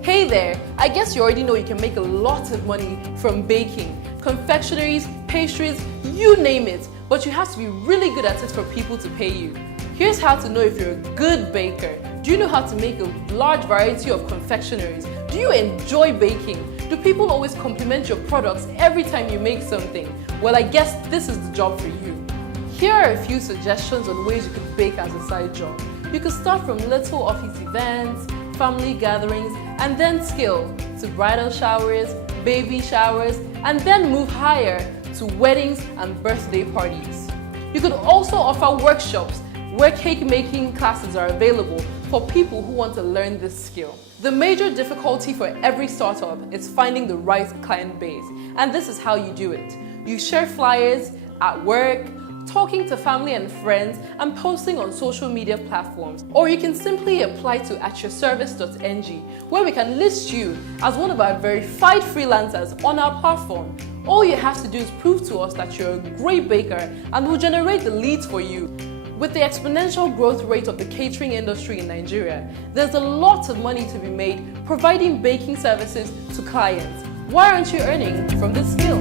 Hey there! I guess you already know you can make a lot of money from baking. Confectionaries, pastries, you name it. But you have to be really good at it for people to pay you. Here's how to know if you're a good baker. Do you know how to make a large variety of confectionaries? Do you enjoy baking? Do people always compliment your products every time you make something? Well, I guess this is the job for you. Here are a few suggestions on ways you could bake as a side job. You could start from little office events, family gatherings, and then scale to bridal showers, baby showers, and then move higher to weddings and birthday parties. You could also offer workshops where cake making classes are available for people who want to learn this skill. The major difficulty for every startup is finding the right client base, and this is how you do it. You share flyers at work, talking to family and friends, and posting on social media platforms. Or you can simply apply to AtYourService.NG, where we can list you as one of our verified freelancers on our platform. All you have to do is prove to us that you're a great baker, and we'll generate the leads for you. With the exponential growth rate of the catering industry in Nigeria, there's a lot of money to be made providing baking services to clients. Why aren't you earning from this skill?